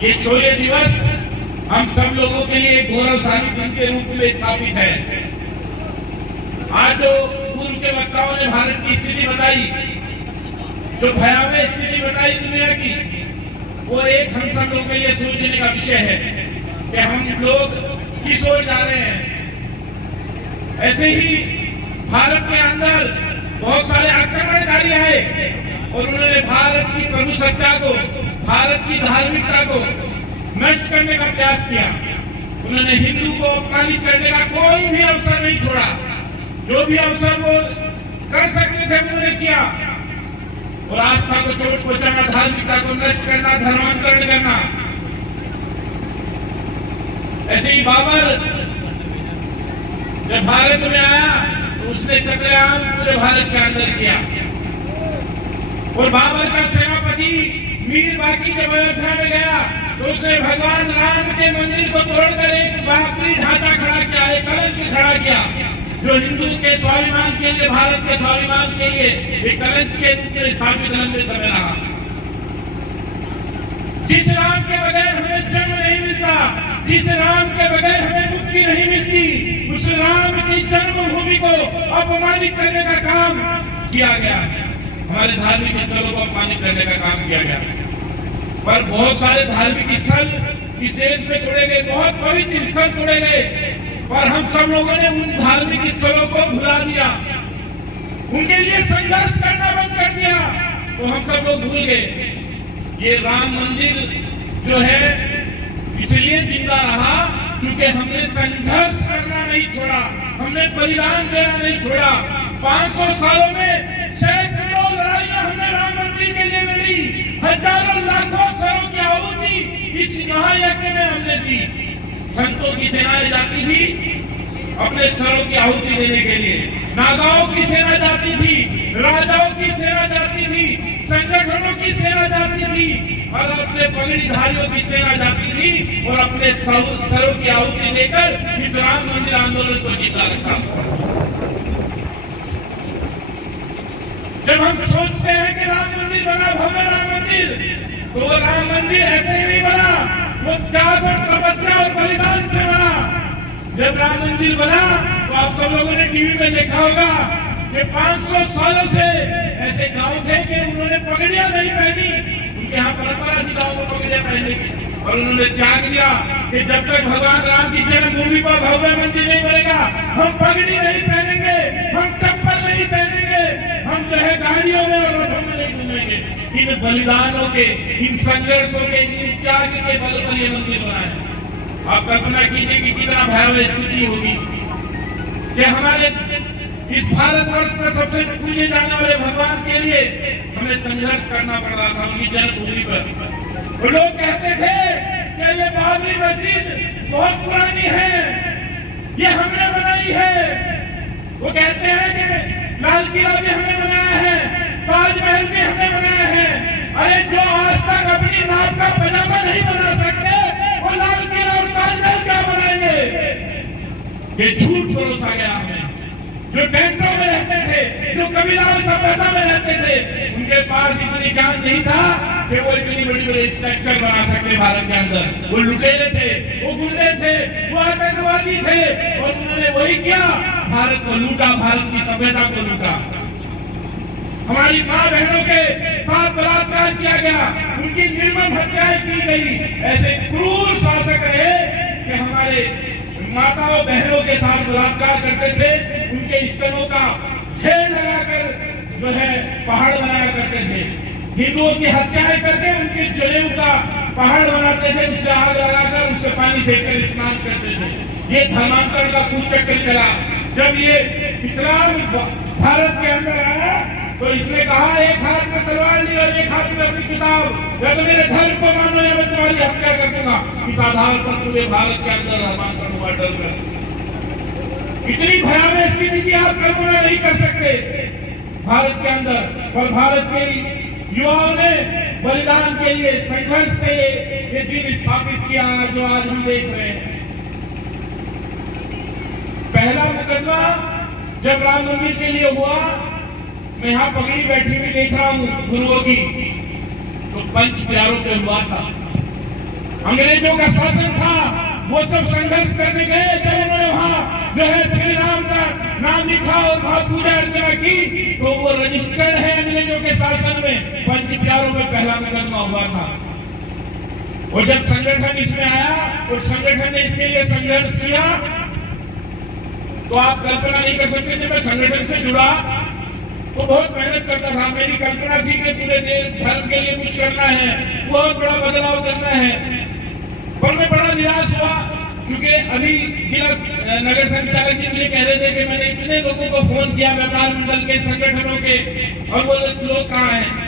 ये शौर्य दिवस हम सब लोगों के लिए गौरवशाली दिन के रूप में स्थापित है। आज जो पूर्व के वक्ताओं ने भारत की स्थिति बताई, जो भयावह स्थिति बताई दुनिया की, वो एक हम सब लोगों के लिए सोचने का विषय है कि हम लोग किस ओर जा रहे हैं। ऐसे ही भारत के अंदर बहुत सारे आक्रमणकारी आए और उन्होंने भारत की प्रभुसत्ता को, भारत की धार्मिकता को नष्ट करने का प्रयास किया। उन्होंने हिंदू को अपमानित करने का कोई भी अवसर नहीं छोड़ा। जो भी अवसर वो कर सकते थे उन्होंने किया। और आस्था को चोट पहुंचाना, धार्मिकता को नष्ट करना, धर्मांतरण करना। ऐसे ही बाबर जब भारत में आया तो उसने कत्लेआम पूरे भारत के अंदर किया। और बाबर का सेनापति मीर बाकी जब अयोध्या में गया तो उसने भगवान राम के मंदिर को तोड़कर एक बाबरी ढांचा खड़ा किया, एक कलंक खड़ा किया, जो हिंदू के स्वाभिमान के लिए, भारत के स्वाभिमान के लिए एक कलंक के रूप में स्थापित लंबे समय रहा। जिस राम के बगैर हमें जन्म नहीं मिलता, जिस राम के बगैर हमें मुक्ति नहीं मिलती, उस राम की जन्मभूमि को अपमानित करने का काम किया गया। हमारे धार्मिक स्थलों को अपमानित करने का काम किया गया। पर बहुत सारे धार्मिक स्थल इस देश में तोड़े गए, बहुत पवित्र स्थल तोड़े गए, पर हम सब लोगों ने उन धार्मिक स्थलों को भुला दिया, उनके लिए संघर्ष करना बंद कर दिया, तो हम सब लोग भूल गए। ये राम मंदिर जो है इसलिए जिंदा रहा क्योंकि हमने संघर्ष करना नहीं छोड़ा, हमने बलिदान देना नहीं छोड़ा। 500 सालों में सैकड़ों लड़ाइयां हमने राम मंदिर के लिए लड़ी, हजारों लाखों सरों की आहुति इस महायज्ञ में हमने दी। संतों की सेनाएं जाती थी अपने सरों की आहुति देने के लिए, नागाओं की सेना जाती थी, राजाओं की सेना जाती थी, संगठनों की सेना जाती थी, और अपने पगड़ीधारियों की सेना जाती थी और अपने सरों की आहुति देकर इस राम मंदिर आंदोलन को जीता रखा। जब हम सोचते हैं कि राम मंदिर बना, भव्य राम मंदिर, तो वो राम मंदिर ऐसे ही नहीं बना, वो त्याग और तपस्या और बलिदान से बना। जब राम मंदिर बना तो आप सब लोगों ने टीवी में देखा होगा कि 500 सालों से ऐसे गांव थे कि उन्होंने पगड़ियां नहीं पहनी, उनके यहाँ परंपरा थी गांव को पगड़ियां पहनने की, और उन्होंने त्याग दिया कि जब तक भगवान राम की जन्मभूमि पर भव्य मंदिर नहीं बनेगा, हम पगड़ी नहीं पहनेंगे, हम चप्पल नहीं पहनेंगे, हम जो है गाड़ियों में और रथों में नहीं घूमेंगे। इन बलिदानों के, इन संघर्षों के, इन त्याग के बल पर ये मंदिर बना है। आप कल्पना कीजिए कि कितना भयावह स्थिति होगी कि हमारे इस भारतवर्ष में सबसे पूजे जाने वाले भगवान के लिए हमें संघर्ष करना पड़ रहा था उनकी जन्मभूमि पर। वो लोग कहते थे कि ये बाबरी मस्जिद बहुत पुरानी है, ये हमने बनाई है। वो कहते हैं कि लाल किला भी हमने बनाया है, ताजमहल भी हमने बनाया है। अरे जो आज तक अपनी नाप का पजामा नहीं बना सकते, वो लाल किला और ताजमहल क्या बनाएंगे? ये झूठ परोसा गया हमें। जो टेंटों में रहते थे, जो कबीलाओं सभ्यता में रहते थे, उनके पास इतनी ज्ञान नहीं था कि वो इतनी बड़ी बड़ी स्ट्रक्चर बना सकते भारत के अंदर। वो लुटेरे थे, वो गुंडे थे, वो आतंकवादी थे, और उन्होंने वही किया, भारत को लूटा, भारत की सभ्यता को लूटा। हमारी माँ बहनों के साथ बलात्कार किया गया, उनकी निर्मम हत्याएं की गई। ऐसे क्रूर शासक रहे कि हमारे माताओं बहनों के साथ बलात्कार करते थे, उनके स्तनों का खेल लगाकर जो है पहाड़ बनाया करते थे, हिंदुओं की हत्याएं करके उनके जनेऊ का पहाड़ बनाते थे, उससे आग लगाकर उससे पानी फेंककर स्नान करते थे। ये धर्मांतरण का कुचक्र चला। जब ये इस्लाम भारत के अंदर आया तो इसने कहा एक हाथ में तलवार ली और एक हाथ में अपनी किताब, या तो मेरे धर्म को मानो या मैं तुम्हारी हत्या कर दूंगा। इस आधार पर पूरे भारत के अंदर धर्मांतरण हुआ डरकर। इतनी भयावह स्थिति की आप कल्पना नहीं कर सकते भारत के अंदर। और भारत के युवाओं ने बलिदान के लिए, संघर्ष के लिए ये दिन स्थापित किया जो आज हम देख रहे हैं। पहला मुकदमा जब राम मंदिर के लिए हुआ, मैं यहाँ पगड़ी बैठी हुई देख रहा हूँ गुरुओं की, तो पंच प्यारों पे हुआ था। अंग्रेजों का शासन था, वो सब संघर्ष करने गए, जब उन्होंने वहां जो है श्री राम का नाम लिखा और वहां पूजा अर्चना की, तो वो रजिस्टर्ड है अंग्रेजों के शासन में, पंच प्यारों में पहला मुकदमा हुआ था। और जब संगठन इसमें आया और संगठन ने इसके लिए संघर्ष किया, तो आप कल्पना नहीं कर सकते। जब मैं संगठन से जुड़ा तो बहुत मेहनत करता था। मेरी कल्पना थी कि पूरे देश धर्म के लिए कुछ करना है, बहुत बड़ा बदलाव करना है। पर मैं बड़ा निराश हुआ, क्योंकि अभी जिला नगर संचालक जी मुझे कह रहे थे कि मैंने इतने लोगों को फोन किया, व्यापार मंडल के, संगठनों के, और वो लोग कहाँ हैं।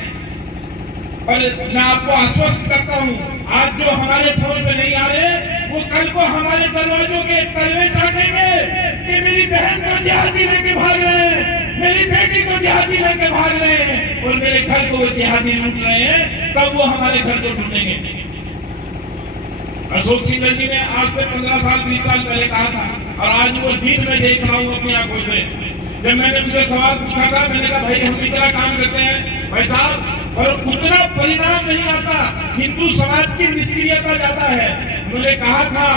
पर मैं आपको आश्वस्त करता हूँ, आज जो हमारे फोन पे नहीं आ रहे, वो कल को हमारे दरवाजों के तलवे चाटेंगे कि मेरी बहन को जिहादी लेके भाग रहे हैं, मेरी बेटी को जिहादी लेके भाग रहे हैं, और मेरे घर को जिहादी लूट रहे हैं, तब वो हमारे घर को ढूंढेंगे। अशोक सिंह जी ने आज से 15 साल 20 साल पहले कहा था, और आज वो दिन में देख रहा हूँ अपनी आंखों से। जब मैंने उनसे सवाल पूछा था, मैंने कहा भाई हम इतना काम करते हैं भाई साहब, और उतना परिणाम नहीं आता, हिंदू समाज की निष्क्रियता जाता है। उन्होंने कहा था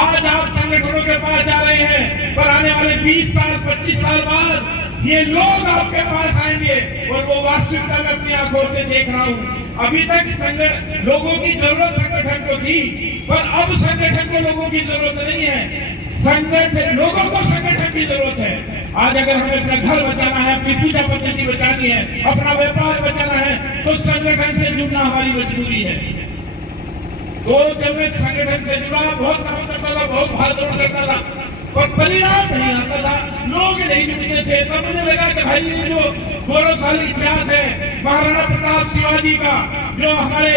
आज आप संगठनों के पास जा रहे हैं, पर आने वाले 20 साल 25 साल बाद ये लोग आपके पास आएंगे, और वो वास्तविकता में अपनी आंखों से देख रहा हूँ। अभी तक लोगों की जरूरत संगठन को थी, पर अब संगठन को लोगों की जरूरत नहीं है, संगठन लोगों को संगठन की जरूरत है। आज अगर हमें अपना घर बचाना है, अपनी पूजा पद्धति बचानी है, अपना व्यापार बचाना है, तो संगठन से जुड़ना हमारी मजबूरी है। तो जब मैं संगठन से जुड़ा, बहुत काम करता था, बहुत भाग दौड़ करता था, पर परिणाम नहीं आता था, लोग नहीं जुड़ते थे। तब मुझे लगा कि भाई ये जो गौरवशाली इतिहास है महाराणा प्रताप शिवाजी का, जो हमारे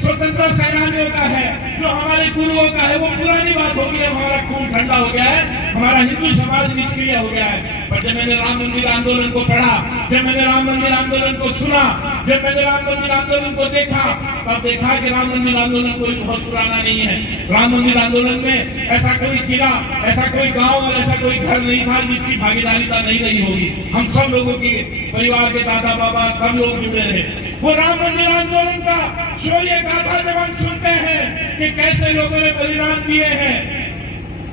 स्वतंत्रता सेनानियों का है, जो हमारे गुरुओं का है, वो पुरानी बात हो गई है। हमारा खून ठंडा हो गया है, हमारा हिंदू समाज निष्क्रिय हो गया है। पर जब मैंने राम मंदिर आंदोलन को पढ़ा, जब मैंने राम मंदिर आंदोलन को सुना, जब मैंने राम मंदिर आंदोलन को देखा, तब देखा कि राम मंदिर आंदोलन कोई बहुत पुराना नहीं है। राम मंदिर आंदोलन में ऐसा कोई जिला, ऐसा कोई गांव और ऐसा कोई घर नहीं था जिसकी भागीदारिता नहीं रही होगी। हम सब लोगों के परिवार के दादा बाबा सब लोग जुड़े रहे। वो राम मंदिर आंदोलन का शौर्य गाथा जब हम सुनते हैं कि कैसे लोगों ने बलिदान दिए हैं।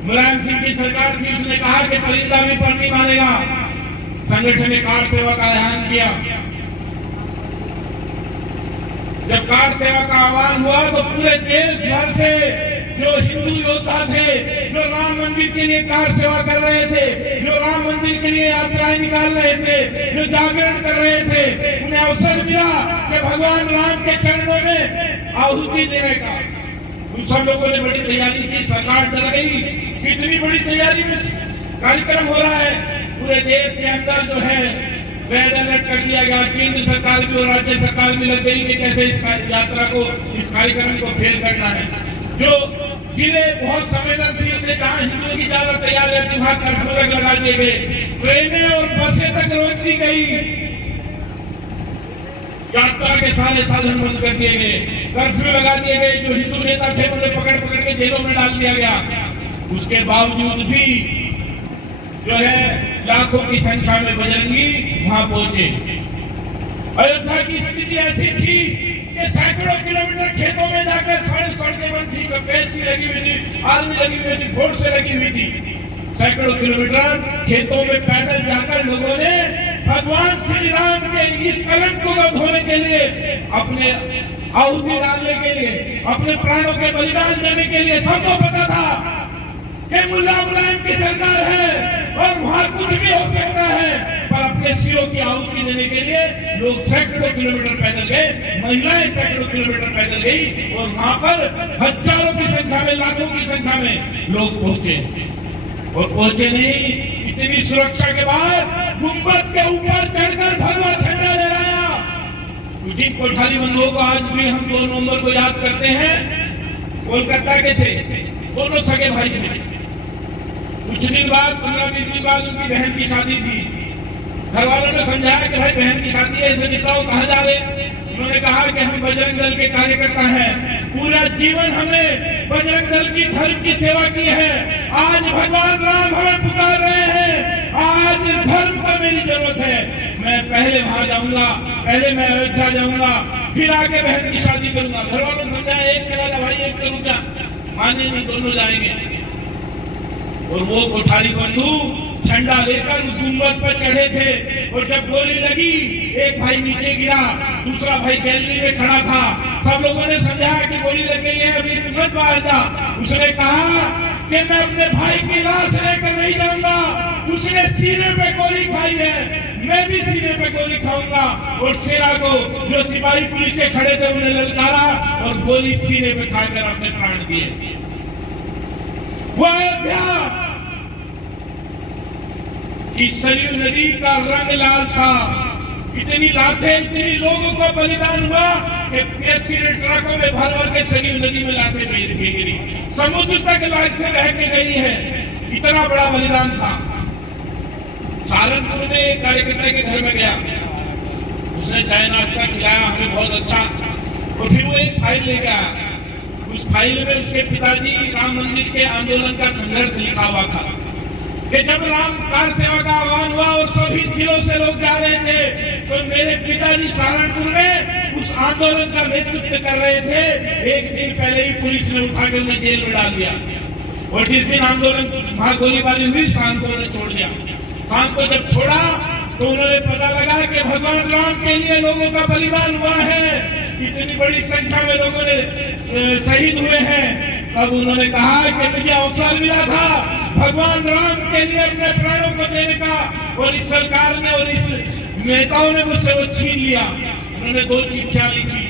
मुलायम सिंह की सरकार थी, उसने कहा कि परिंदा भी पर नहीं मानेगा। संगठन ने कार सेवा का ऐलान किया। जब कार सेवा का आह्वान हुआ तो पूरे देश भर से जो हिंदू योद्धा थे, जो राम मंदिर के लिए कार सेवा कर रहे थे, जो राम मंदिर के लिए यात्राएं निकाल रहे थे, जो जागरण कर रहे थे, उन्हें अवसर मिला कि भगवान राम के चरणों में आहुति देने का। उन सब लोगों ने बड़ी तैयारी की, सरकार डर गई। कितनी बड़ी तैयारी में कार्यक्रम हो रहा है, पूरे देश के अंदर जो है रेड अलर्ट कर दिया गया। केंद्र सरकार भी और राज्य सरकार भी लग गई कि कैसे इस यात्रा को, इस कार्यक्रम को फेल करना है। जो जिले बहुत संवेदनशील थे, जहाँ हिंदुओं की ज्यादा तैयार रहती, वहां कर्फ्यू लगा दिए गए, ट्रेनें और बसें तक रोक दी गई, यात्रा के सारे साधन बंद कर दिए गए, कर्फ्यू लगा दिए गए। जो हिंदू नेता थे उन्हें पकड़ पकड़ के जेलों में डाल दिया गया। उसके बावजूद भी जो है लाखों की संख्या में बजरंगी वहां पहुंचे। अयोध्या की स्थिति ऐसी थी कि सैकड़ों किलोमीटर खेतों में जाकर सड़कें बंद थी, पेशी लगी हुई थी, आर्मी लगी हुई थी, फोर्स लगी हुई थी। सैकड़ों किलोमीटर खेतों में पैदल जाकर लोगों ने भगवान श्री राम के इस कलंक को धोने के लिए, अपने आहुति डालने के लिए, अपने प्राणों के बलिदान देने के लिए, सबको पता था कि मुल्ला मुलायम की सरकार है और वहां कुछ भी हो सकता है, पर अपने सिरों की आहुति देने के लिए लोग सैकड़ों किलोमीटर पैदल गए, महिलाएं सैकड़ों किलोमीटर पैदल गई, और वहां पर हजारों की संख्या में, लाखों की संख्या में लोग पहुंचे। और पहुंचे नहीं, इतनी सुरक्षा के बाद गुंबद के ऊपर चढ़कर भगवा झंडा लहराया। जिन कोठारी बंधुओं को आज भी हम 2 नवंबर को याद करते हैं, कोलकाता के थे, दोनों सगे भाई थे। कुछ दिन बाद, 15-20 दिन बाद उनकी बहन की शादी थी। घर वालों ने समझाया कि भाई बहन की शादी है, इसे निकलाओ, कहाँ जा रहे। उन्होंने कहा कि हम बजरंग दल के कार्यकर्ता हैं, पूरा जीवन हमने बजरंग दल की धर्म की सेवा की है। आज भगवान राम हमें पुकार रहे हैं, आज धर्म का मेरी जरूरत है। मैं पहले वहां जाऊंगा, पहले मैं अयोध्या जाऊंगा, फिर आके बहन की शादी करूंगा। घर वालों ने समझाया, एक चला जा भाई, एक करूंगा। माने नहीं, दोनों जाएंगे। और वो कोठारी बंधु झंडा लेकर उस गुंबद पर चढ़े थे, और जब गोली लगी एक भाई नीचे गिरा, दूसरा भाई गैलरी में खड़ा था। सब लोगों ने समझाया कि गोली लग गई है, अभी मत बाहर जा। उसने कहा कि मैं अपने भाई की लाश लेकर नहीं जाऊंगा, उसने सीने पे गोली खाई है, मैं भी सीने पे गोली खाऊंगा। और सेना को जो सिपाही पुलिस के खड़े थे उन्हें ललकारा और गोली सीने पे खाकर अपने प्राण दिए। वो अयोध्या कि सरयू नदी का रंग लाल था, इतनी लाशें, इतनी लोगों को बलिदान हुआ कि एक्सीडेंट ट्रकों में भर भर के सरयू नदी में लाशें गिरी, समुद्र तक लाशें बह के गई है, इतना बड़ा बलिदान था। सहारनपुर में एक कार्यकर्ता के घर में गया, उसने चाय नाश्ता खिलाया हमें बहुत अच्छा, और फिर वो एक फाइल ले गया। उस फाइल में उसके पिताजी राम मंदिर के आंदोलन का संघर्ष लिखा हुआ था कि जब राम कार सेवा का आह्वान हुआ और सभी जिलों से लोग जा रहे थे, तो मेरे पिताजी सहारनपुर में उस आंदोलन का नेतृत्व कर रहे थे। एक दिन पहले ही पुलिस ने उठाकर उन्हें जेल में डाल दिया, और जिस दिन आंदोलन वहां गोलीबारी हुई शाम को उन्हें छोड़ दिया। शाम को जब छोड़ा तो उन्होंने पता लगा कि भगवान राम के लिए लोगों का बलिदान हुआ है, इतनी बड़ी संख्या में लोगों ने शहीद हुए हैं। तब उन्होंने कहा कि मुझे अवसर मिला था भगवान राम के लिए अपने प्राणों को देने का, और इस सरकार ने और इस नेताओं ने मुझसे वो छीन लिया। उन्होंने 2 चिट्ठियां लिखी,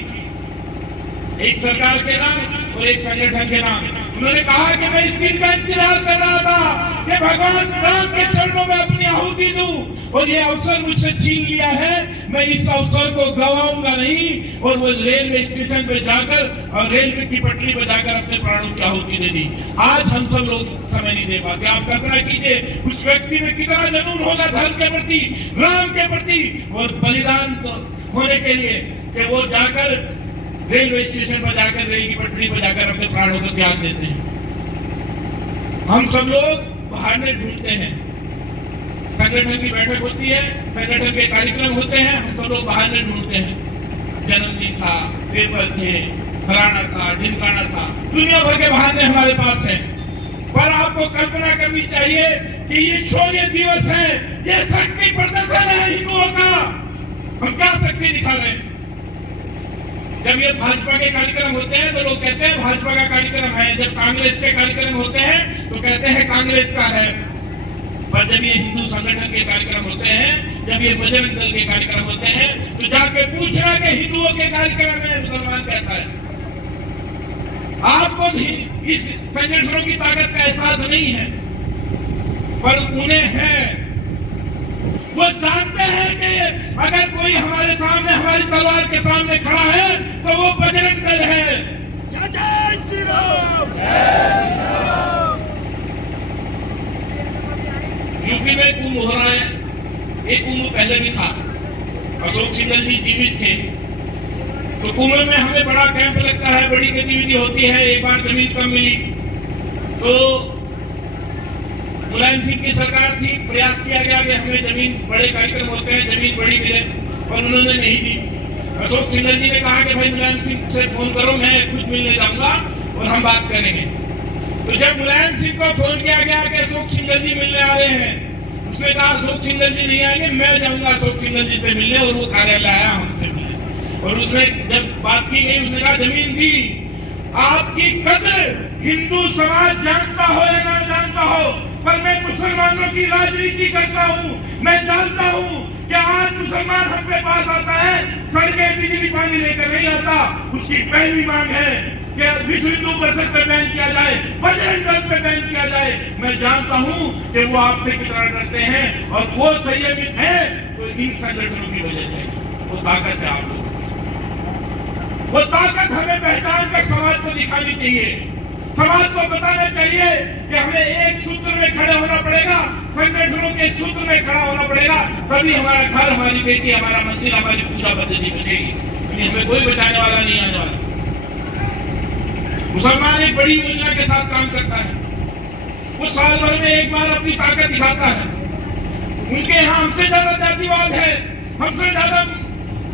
एक सरकार के नाम और एक संगठन के नाम। उन्होंने कहा कि मैं इस दिन का इंतजार कर रहा था कि भगवान राम के चरणों में अपनी आहुति दूं, और ये अवसर मुझसे छीन लिया है, मैं इस अवसर को गवाऊंगा नहीं। और वो रेलवे स्टेशन पे जाकर और रेलवे की पटरी पर जाकर अपने प्राणों की आहुति दे दी। आज हम सब लोग समय नहीं दे पाते। आप कल्पना कीजिए उस व्यक्ति में कितना जुनून होगा धर्म के प्रति, राम के प्रति, और बलिदान होने के लिए कि वो जाकर रेलवे स्टेशन पर जाकर रेल की पटरी पर जाकर अपने प्राणों को त्याग देते हैं। हम सब लोग बहाने ढूंढते हैं, संगठन की बैठक होती है, संगठन के कार्यक्रम होते हैं, हम सब लोग बहाने ढूंढते हैं। जन्मदिन था, पेपर थे, फलाना था, ढिमकाना था, दुनिया भर के बहाने हमारे पास हैं। पर आपको कल्पना करनी चाहिए कि ये शौर्य दिवस है, ये शक्ति प्रदर्शन है हिंदुओं का। हम क्या शक्ति दिखा रहे हैं? जब ये भाजपा के कार्यक्रम होते हैं तो लोग कहते हैं भाजपा का कार्यक्रम है, जब कांग्रेस के कार्यक्रम होते हैं तो कहते हैं कांग्रेस का है। पर जब ये हिंदू संगठन के कार्यक्रम होते हैं, जब ये बजरंग दल के कार्यक्रम होते हैं, तो जाके पूछना कि हिंदुओं के कार्यक्रम में मुसलमान कहता है। आपको भी इस संगठनों की ताकत का एहसास नहीं है, पर उन्हें है। वो जानते हैं कि अगर कोई हमारे सामने, हमारी तलवार के सामने खड़ा है तो वो बजरंग दल है। जय श्री राम। यूपी में कुंभ हो रहा है, एक कुंभ पहले भी था, अशोक सिंघल जी जीवित थे, तो कुंभ में हमें बड़ा कैंप लगता है, बड़ी गतिविधि होती है। एक बार जमीन कम मिली तो मुलायम सिंह की सरकार थी, प्रयास किया गया कि हमें जमीन, बड़े कार्यक्रम होते हैं, जमीन बड़ी मिले, और उन्होंने नहीं दी। अशोक सिंघल जी ने कहा कि भाई मुलायम सिंह से फोन करो, मैं खुद मिलने जाऊंगा और हम बात करेंगे। तो जब मुलायम सिंह को फोन किया गया कि अशोक सिंघल जी मिलने आ रहे हैं, उसने कहा अशोक सिंघल जी नहीं आएंगे, मैं जाऊंगा अशोक सिंघल जी से मिलने, और वो कार्यालय आया हमसे मिलने। और उसने जब बात की गई, उसने कहा जमीन दी, आपकी कदर हिंदू समाज जानता हो या ना जानता हो, पर मैं मुसलमानों की राजनीति करता हूँ। मैं जानता हूँ कि आज मुसलमान हम पे पास आता है, सड़कें, बिजली, पानी लेकर नहीं आता। उसकी पहली मांग है कि विश्व हिंदू परिषद पे बैन किया जाए, बजरंग दल पे बैन किया जाए। मैं जानता हूँ कि वो आपसे कितना डरते हैं, और वो संयमित है तो इन संगठनों की वजह से। वो ताकत है आप लोग, वो ताकत हमें पहचान कर समाज को दिखानी चाहिए। समाज को बताना चाहिए कि हमें एक सूत्र में खड़े होना पड़ेगा, संगठनों के सूत्र में खड़ा होना पड़ेगा, तभी हमारा घर, हमारी बेटी, हमारा मंदिर, हमारी पूजा पद्धति बचेगी। हमें कोई बचाने वाला नहीं आने वाला। मुसलमान एक बड़ी योजना के साथ काम करता है, वो साल भर में एक बार अपनी ताकत दिखाता है। उनके यहाँ हमसे ज्यादा जातिवाद है, हमसे ज्यादा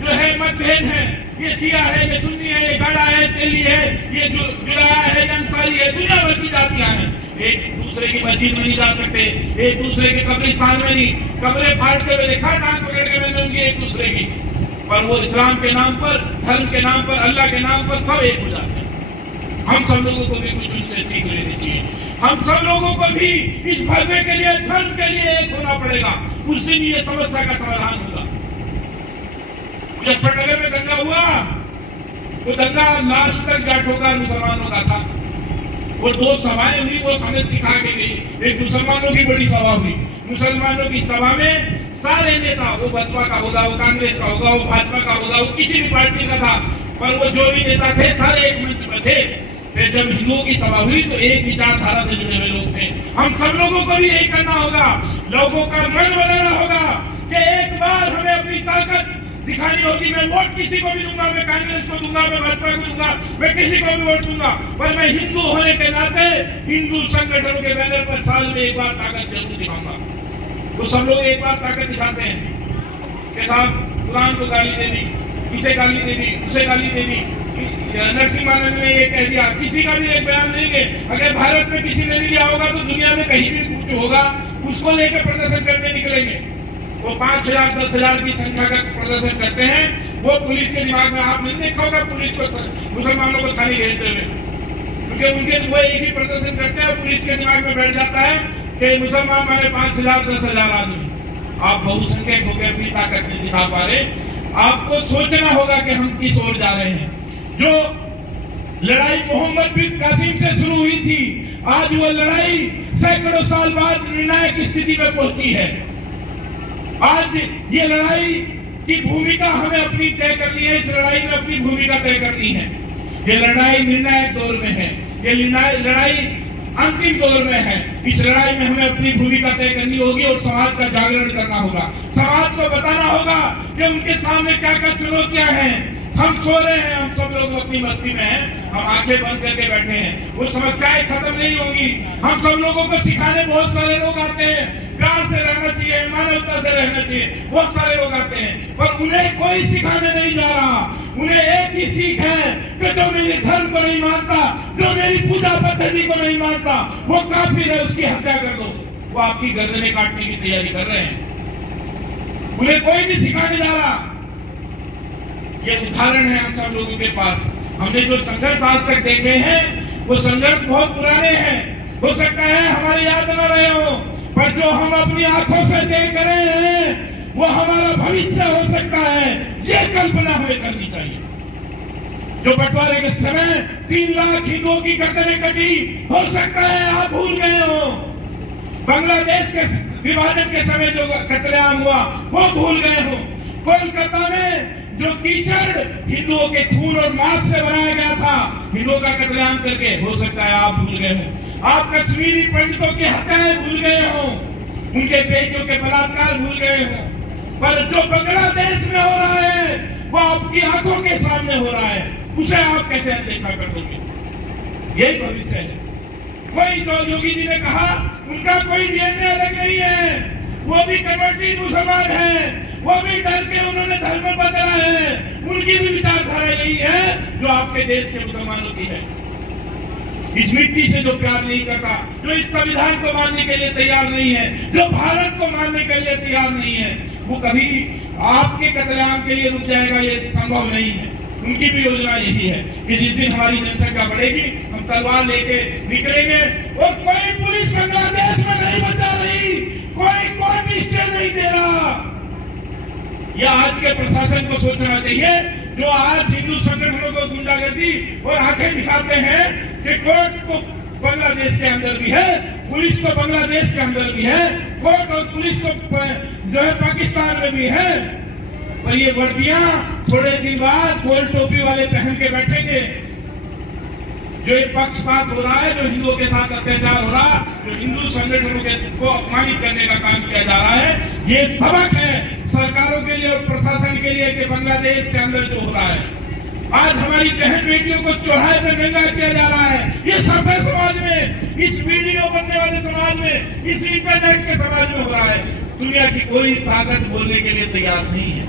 जो है मतभेद है। ये शिया है, ये सुन्नी है, ये गाड़ा है, तेली है, ये जुड़ाया है, अंसारी हमारी ये दुनिया भर की जातियां हैं, एक दूसरे की मस्जिद में नहीं जा सकते, एक दूसरे के कब्रिस्तान में नहीं, कब्रें फाड़ते हुए देखा टांग पकड़ के मैंने उनकी एक दूसरे की, पर वो इस्लाम के नाम पर, धर्म के नाम पर, अल्लाह के नाम पर सब एक हो जाते हैं। हम सब लोगों को भी कुछ उनसे सीख लेनी चाहिए। हम सब लोगों को भी इस भगवे के लिए, धर्म के लिए एक होना पड़ेगा। उस दिन ये समस्या का समाधान होगा। मुजफ्फरनगर में दंगा हुआ, वो दंगा लास्ट तक जा ठोका मुसलमानों का था। वो 2 सभाएं हुई, वो हमें सिखा के गई। एक मुसलमानों की बड़ी सभा हुई, मुसलमानों की सभा में सारे नेता, वो बसपा का होगा, वो कांग्रेस का होगा, वो भाजपा का होगा, वो किसी भी पार्टी का था, पर वो जो भी नेता थे सारे एक मंच पर थे। फिर जब हिंदुओं की सभा हुई तो एक विचारधारा से जुड़े हुए लोग थे। हम सब लोगों को भी यही करना होगा, लोगों का मन बनाना होगा कि एक बार हमें अपनी ताकत दिखानी होगी। मैं वोट किसी को भी दूंगा, मैं कांग्रेस को दूंगा, मैं भाजपा को दूंगा, मैं किसी को भी वोट दूंगा, पर मैं हिंदू होने के नाते हिंदू संगठनों के बैनर पर साल में एक बार ताकत जरूर दिखाऊंगा। तो सब लोग एक बार ताकत दिखाते हैं कि साहब कुरान को गाली दे दी, इसे गाली दे दी, उसे गाली दे दी, नरसिम्हानंद ने ये कह दिया, किसी का भी एक बयान देंगे। अगर भारत में किसी ने लिया होगा तो दुनिया में कहीं भी कुछ होगा, उसको लेकर प्रदर्शन करने निकलेंगे। वो 5,000 10,000 की संख्या का प्रदर्शन करते हैं। वो पुलिस के दिमाग में, आपने देखा होगा पुलिस को, मुसलमानों को थाने घेरते हुए, क्योंकि उनके वो एक ही प्रदर्शन करते हैं। पुलिस के दिमाग में बैठ जाता है कि मुसलमान माने 5,000 10,000 आदमी। आप बहुसंख्यक होकर अपनी ताकत नहीं दिखा पा रहे। आपको सोचना होगा कि हम किस ओर जा रहे हैं। जो लड़ाई मोहम्मद बिन कासिम से शुरू हुई थी, आज वो लड़ाई सैकड़ों साल बाद निर्णायक स्थिति में पहुंची है। आज ये लड़ाई की भूमिका हमें अपनी तय करनी है, इस लड़ाई में अपनी भूमिका तय करनी है। ये लड़ाई निर्णायक दौर में है, ये लड़ाई अंतिम दौर में है। इस लड़ाई में हमें अपनी भूमिका तय करनी होगी और समाज का जागरण करना होगा। समाज को बताना होगा कि उनके सामने क्या क्या चुनौतियां हैं। हम सो रहे हैं, हम सब लोग अपनी मस्ती में हैं, हम आंखें बंद करके बैठे हैं, वो समस्याएं खत्म नहीं होंगी। हम सब लोगों को सिखाने बहुत सारे लोग आते हैं, प्यार से रहना चाहिए, मानवता से रहना चाहिए, बहुत सारे लोग आते हैं, पर उन्हें कोई सिखाने नहीं जा रहा। उन्हें एक ही सीख है कि जो मेरे धर्म को नहीं मानता, जो मेरी पूजा पद्धति को नहीं मानता, वो काफिर है, उसकी हत्या कर दो। वो आपकी गर्दनें काटने की तैयारी कर रहे हैं। उन्हें कोई नहीं सिखाने जा रहा। ये उदाहरण है हम सब लोगों के पास। हमने जो संघर्ष आज तक देखे हैं, वो संघर्ष बहुत पुराने हैं। हो सकता है हमारे याद न रहे हो, पर जो हम अपनी आंखों से देख रहे हैं वो हमारा भविष्य हो सकता है। ये कल्पना हमें करनी चाहिए। जो बंटवारे के समय 3 लाख हिंदुओं की गर्दनें कटी, हो सकता है आप भूल गए हो। बांग्लादेश के विभाजन के समय जो कत्लेआम हुआ वो भूल गए हो। कोलकाता में जो कीचड़ हिंदुओं के खून और मांस से बनाया गया था, हिंदुओं का कत्लेआम करके, हो सकता है आप भूल गए हो। आप कश्मीरी पंडितों की हत्याएं भूल गए हो, उनके बेटियों के बलात्कार भूल गए हो। पर जो बांग्लादेश में हो रहा है वो आपकी आंखों के सामने हो रहा है, उसे आप कैसे अनदेखा कर दोगे? यही भविष्य है। कोई जो योगी जी ने कहा उनका कोई डीएनए अलग नहीं है, वो भी कन्वर्टी मुसलमान है, वो भी डर के उन्होंने धर्म बदला है। उनकी भी विचारधारा यही है जो आपके देश के मुसलमानों की है। इस मिट्टी से जो प्यार नहीं करता, जो इस संविधान को मानने के लिए तैयार नहीं है, जो भारत को मानने के लिए तैयार नहीं है, वो कभी आपके कत्लेआम के लिए रुक जाएगा, ये संभव नहीं है। उनकी भी योजना यही है कि जिस दिन हमारी जनसंख्या बढ़ेगी, हम तलवार लेके निकलेंगे और कोई पुलिस बांग्लादेश में नहीं बचा रही, कोई भी स्टे नहीं दे रहा। यह आज के प्रशासन को सोचना चाहिए, जो आज हिंदू संगठनों को गुंडागर्दी और आंखें दिखाते हैं कि कोर्ट को बांग्लादेश के अंदर भी है, पुलिस को बांग्लादेश के अंदर भी है, कोर्ट और पुलिस को जो है पाकिस्तान में भी है। पर ये वर्दियां थोड़े दिन बाद गोल टोपी वाले पहन के बैठेंगे। जो एक पक्षपात हो रहा है, जो हिंदुओं के साथ अत्याचार हो रहा, जो हिंदू संगठनों को अपमानित करने का काम किया जा रहा है, ये सबक है सरकारों के लिए और प्रशासन के लिए कि बांग्लादेश के अंदर जो हो रहा है। आज हमारी बहन बेटियों को चौराहे में नंगा किया जा रहा है। ये सभ्य समाज में, इस वीडियो बनने वाले समाज में, इस इंटरनेट के समाज में हो रहा है। दुनिया की कोई ताकत बोलने के लिए तैयार नहीं है,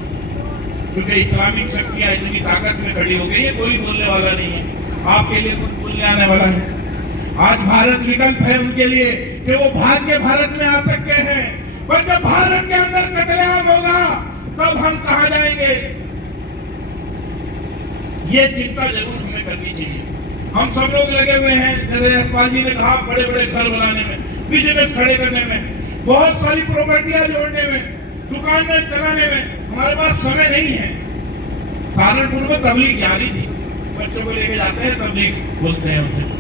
क्योंकि इस्लामिक शक्तियां इतनी ताकत में खड़ी हो गई है, कोई बोलने वाला नहीं है। आपके लिए कुछ बोलने आने वाला है? आज भारत विकल्प है उनके लिए कि वो भाग के भारत में आ सकते हैं, पर जब भारत के अंदर कत्लेआम होगा तब हम कहां जाएंगे? ये चिंता जरूर हमें करनी चाहिए। हम सब लोग लगे हुए हैं, जैसे यशपाल जी ने कहा, बड़े बड़े घर बनाने में, बिजनेस खड़े करने में, बहुत सारी प्रॉपर्टियां जोड़ने में, दुकान में चलाने में हमारे पास समय नहीं है। सहारनपुर में तबलीग जारी थी, बच्चों को लेके जाते हैं, तबलीग बोलते हैं उसे।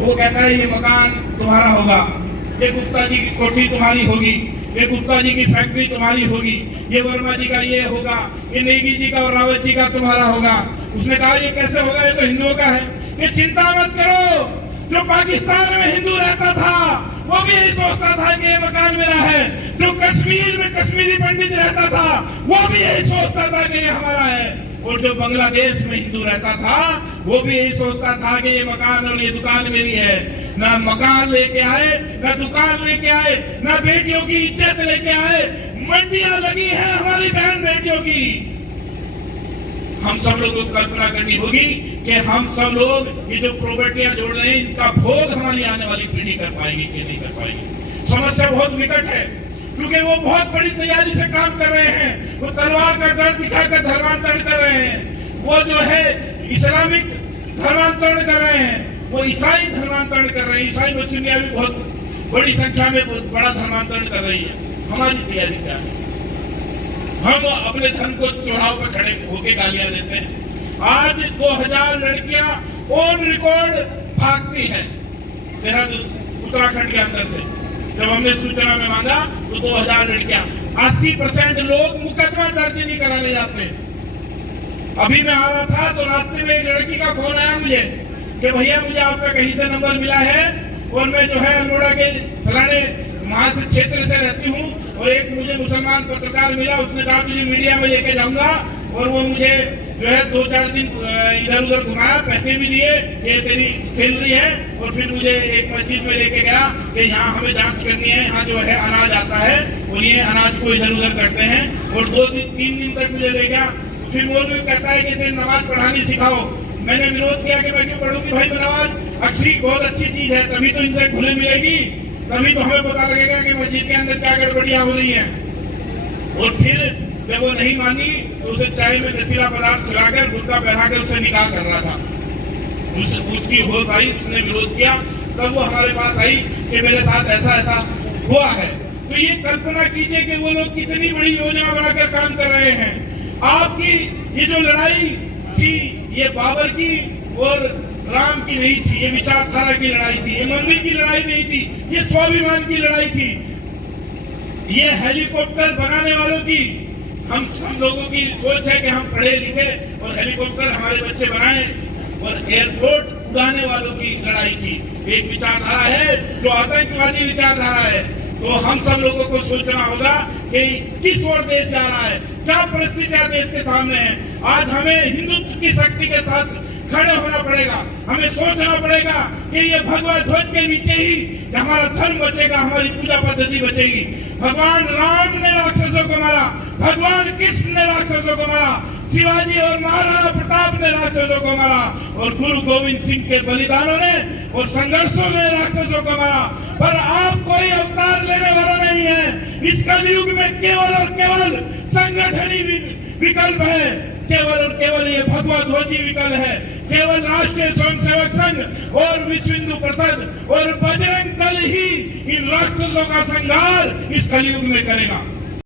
वो कहता है ये मकान तुम्हारा होगा, ये गुप्ता जी की कोठी तुम्हारी होगी, ये गुप्ता जी की फैक्ट्री तुम्हारी होगी, ये वर्मा जी का ये होगा, ये नेगी जी का और रावत जी का तुम्हारा होगा। उसने कहा ये कैसे होगा, ये तो हिंदुओं का है। ये चिंता मत करो, जो पाकिस्तान में हिंदू रहता था वो भी यही सोचता था कि ये मकान मेरा है। जो कश्मीर में कश्मीरी पंडित रहता था वो भी यही सोचता था कि ये हमारा है। और जो बांग्लादेश में हिंदू रहता था वो भी यही सोचता था कि ये मकान और ये दुकान मेरी है। ना मकान लेके आए, ना दुकान लेके आए, ना बेटियों की इज्जत लेके आए। मंडियां लगी है हमारी बहन बेटियों की। हम सब लोगों को कल्पना करनी होगी कि हम सब लोग ये जो प्रॉपर्टियां जोड़ रहे हैं इनका भोग हमारी आने वाली पीढ़ी कर पाएगी कि नहीं कर पाएगी। समस्या बहुत विकट है, क्योंकि वो बहुत बड़ी तैयारी से काम कर रहे हैं। वो तलवार का डर दिखाकर धर्मांतरण कर रहे हैं। वो जो है इस्लामिक धर्मांतरण कर रहे हैं, वो ईसाई धर्मांतरण कर रहे हैं। ईसाई मुस्लिमिया भी बहुत बड़ी संख्या में बहुत बड़ा धर्मांतरण कर रही है। हमारी तैयारी क्या है? हम अपने धर्म को चौराहों पर खड़े होकर गालियां देते हैं। आज 2000 लड़कियां ऑन रिकॉर्ड भागती हैं उत्तराखंड के अंदर से। जब हमने सूचना में मांगा तो 2000 लड़कियां, 80% लोग मुकदमा दर्ज नहीं कराने जाते। अभी मैं आ रहा था तो रास्ते में एक लड़की का फोन आया मुझे कि भैया मुझे आपका कहीं से नंबर मिला है और मैं जो है अल्मोड़ा के फलाने वहां से क्षेत्र से रहती हूँ, और एक मुझे मुसलमान पत्रकार मिला, उसने कहा तुझे मीडिया में लेके जाऊंगा। और वो मुझे जो है 2-4 दिन इधर उधर घुमाया, पैसे भी दिए, ये तेरी सैलरी है। और फिर मुझे एक मस्जिद में लेके गया कि यहाँ हमें जांच करनी है, यहाँ जो है अनाज आता है और ये अनाज को इधर उधर करते हैं। और 2-3 दिन तक मुझे ले गया। फिर वो भी कहता है कि तेरी नमाज पढ़ानी सिखाओ। मैंने विरोध किया कि मैं क्यों पढ़ूंगी भाई नमाज, अच्छी बहुत अच्छी चीज है, तभी तो इनसे खुले मिलेगी, तभी तो हमें पता लगेगा कि मस्जिद के अंदर क्या गड़बड़ियां हो रही हैं। और फिर जब वो नहीं मानी तो उसे चाय में नशीला पदार्थ खिलाकर बुर्का पहनाकर उससे निकाह कर रहा था। उसकी होश आई, उसने विरोध किया, तब वो हमारे पास आई कि मेरे साथ ऐसा ऐसा हुआ है। तो ये कल्पना कीजिए कि वो लोग कितनी बड़ी योजना बनाकर काम कर रहे हैं। आपकी ये जो लड़ाई थी ये बाबर की और राम की नहीं थी, ये विचारधारा की लड़ाई थी, ये मंदिर की लड़ाई नहीं थी, ये स्वाभिमान की लड़ाई थी, ये हेलीकॉप्टर बनाने वालों की, हम लोगों की सोच है कि हम पढ़े लिखे और हेलीकॉप्टर हमारे बच्चे बनाएं, और एयरपोर्ट उड़ाने वालों की लड़ाई थी। एक विचारधारा है जो आतंकवादी विचारधारा है। तो हम सब लोगों को सोचना होगा कि किस ओर देश जा रहा है, क्या परिस्थितियां देश के सामने है। आज हमें हिंदुत्व की शक्ति के साथ खड़े होना पड़ेगा। हमें सोचना पड़ेगा कि ये भगवा ध्वज के नीचे ही हमारा धर्म बचेगा, हमारी पूजा पद्धति बचेगी। भगवान राम ने राक्षसों को मारा, भगवान कृष्ण ने राक्षसों को मारा, शिवाजी और महाराणा प्रताप ने राक्षसों को मारा, और गुरु गोविंद सिंह के बलिदानों ने और संघर्षों ने राक्षसों को मारा। पर आप कोई अवतार लेने वाला नहीं है। इस कलयुग में केवल और केवल संगठन ही विकल्प है, केवल और केवल ये भगवा ध्वज ही विकल्प है। केवल राष्ट्रीय स्वयंसेवक संघ और विश्व हिंदू परिषद और बजरंग दल ही इन राक्षसों का संहार इस कलयुग में करेगा।